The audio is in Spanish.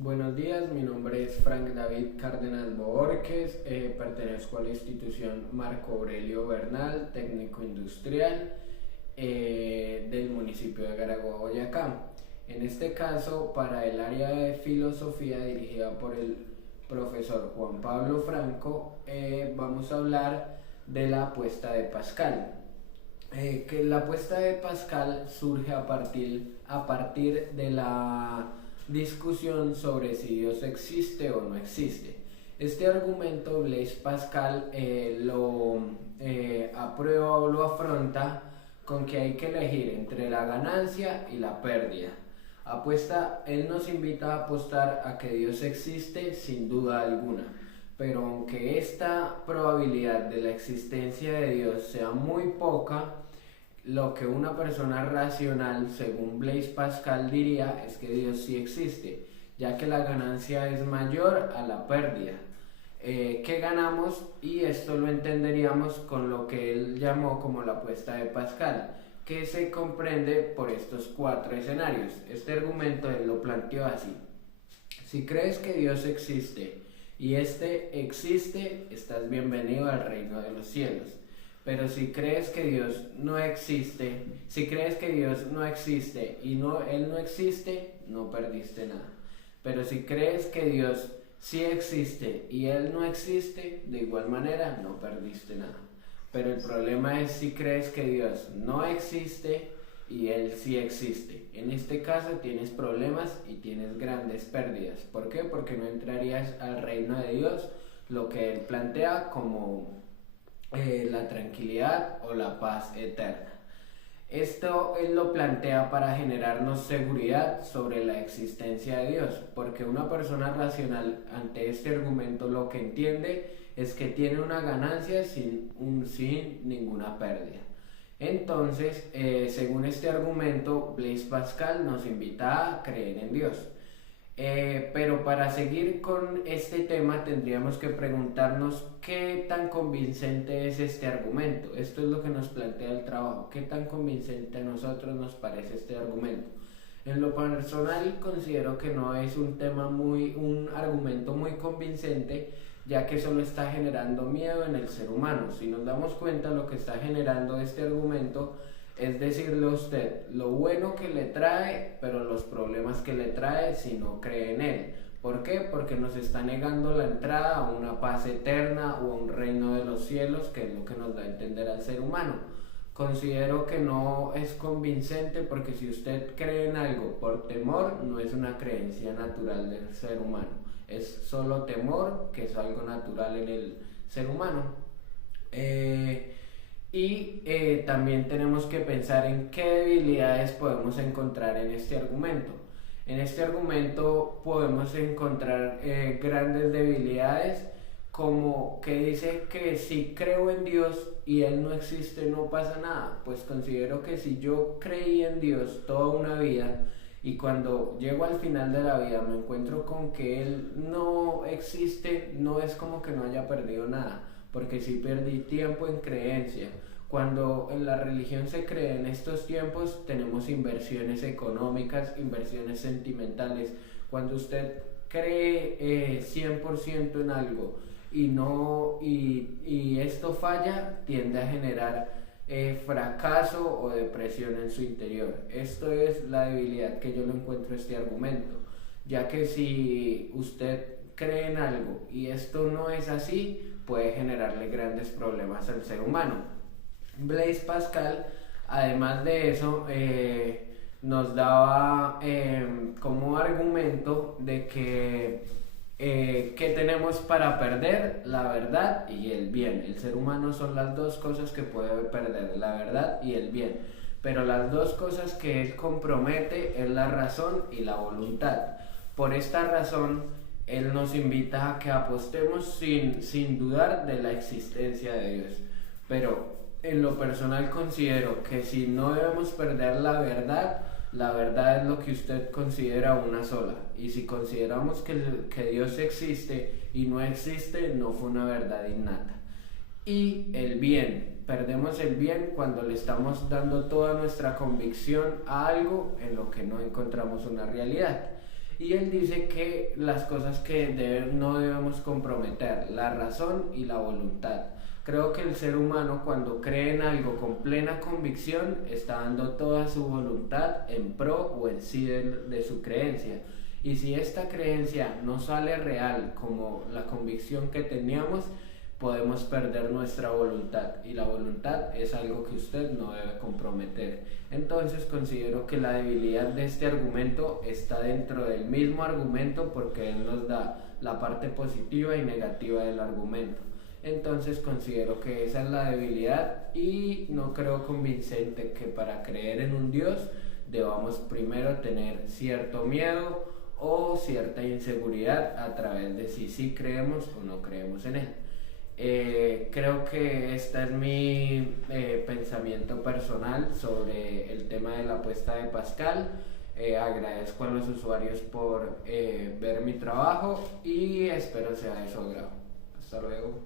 Buenos días, mi nombre es Frank David Cárdenas Borges, pertenezco a la institución Marco Aurelio Bernal, técnico industrial del municipio de Garagua, Boyacá. En este caso, para el área de filosofía dirigida por el profesor Juan Pablo Franco, vamos a hablar de la apuesta de Pascal. Que la apuesta de Pascal surge a partir de la discusión sobre si Dios existe o no existe. Este argumento Blaise Pascal lo aprueba o lo afronta con que hay que elegir entre la ganancia y la pérdida. Él nos invita a apostar a que Dios existe sin duda alguna, pero aunque esta probabilidad de la existencia de Dios sea muy poca, lo que una persona racional, según Blaise Pascal, diría es que Dios sí existe, ya que la ganancia es mayor a la pérdida. ¿Qué ganamos? Y esto lo entenderíamos con lo que él llamó como la apuesta de Pascal, que se comprende por estos cuatro escenarios. Este argumento él lo planteó así: si crees que Dios existe y este existe, estás bienvenido al reino de los cielos. Pero si crees que Dios no existe, y Él no existe, no perdiste nada. Pero si crees que Dios sí existe y Él no existe, de igual manera no perdiste nada. Pero el problema es si crees que Dios no existe y Él sí existe. En este caso tienes problemas y tienes grandes pérdidas. ¿Por qué? Porque no entrarías al reino de Dios, lo que Él plantea como la tranquilidad o la paz eterna. Esto él lo plantea para generarnos seguridad sobre la existencia de Dios, porque una persona racional ante este argumento lo que entiende es que tiene una ganancia sin ninguna pérdida. Entonces, según este argumento, Blaise Pascal nos invita a creer en Dios. Pero para seguir con este tema tendríamos que preguntarnos qué tan convincente es este argumento. Esto es lo que nos plantea el trabajo. ¿Qué tan convincente a nosotros nos parece este argumento? En lo personal considero que no es un argumento muy convincente, ya que solo está generando miedo en el ser humano. Si nos damos cuenta, lo que está generando este argumento es decirle a usted lo bueno que le trae, pero los problemas que le trae si no cree en él. ¿Por qué? Porque nos está negando la entrada a una paz eterna o a un reino de los cielos, que es lo que nos da a entender al ser humano. Considero que no es convincente, porque si usted cree en algo por temor, no es una creencia natural del ser humano. Es solo temor, que es algo natural en el ser humano. También tenemos que pensar en qué debilidades podemos encontrar en este argumento. En este argumento podemos encontrar grandes debilidades, como que dice que si creo en Dios y Él no existe, no pasa nada. Pues considero que si yo creí en Dios toda una vida y cuando llego al final de la vida me encuentro con que Él no existe, no es como que no haya perdido nada, porque sí perdí tiempo en creencia. Cuando en la religión se cree en estos tiempos, tenemos inversiones económicas, inversiones sentimentales. Cuando usted cree 100% en algo y esto falla, tiende a generar fracaso o depresión en su interior. Esto es la debilidad que yo le encuentro a este argumento, ya que si usted cree en algo y esto no es así, puede generarle grandes problemas al ser humano. Blaise Pascal, además de eso, nos daba como argumento de que tenemos para perder la verdad y el bien. El ser humano son las dos cosas que puede perder, la verdad y el bien. Pero las dos cosas que él compromete es la razón y la voluntad. Por esta razón, él nos invita a que apostemos sin dudar de la existencia de Dios. Pero en lo personal considero que si no debemos perder la verdad es lo que usted considera una sola. Y si consideramos que Dios existe y no existe, no fue una verdad innata. Y el bien, perdemos el bien cuando le estamos dando toda nuestra convicción a algo en lo que no encontramos una realidad. Y él dice que las cosas que no debemos comprometer, la razón y la voluntad. Creo que el ser humano, cuando cree en algo con plena convicción, está dando toda su voluntad en pro o en sí de su creencia. Y si esta creencia no sale real como la convicción que teníamos, podemos perder nuestra voluntad, y la voluntad es algo que usted no debe comprometer. Entonces considero que la debilidad de este argumento está dentro del mismo argumento, porque él nos da la parte positiva y negativa del argumento. Entonces considero que esa es la debilidad, y no creo convincente que para creer en un Dios debamos primero tener cierto miedo o cierta inseguridad a través de si sí creemos o no creemos en él. Creo que este es mi pensamiento personal sobre el tema de la apuesta de Pascal. Agradezco a los usuarios por ver mi trabajo y espero sea de su agrado. Hasta luego.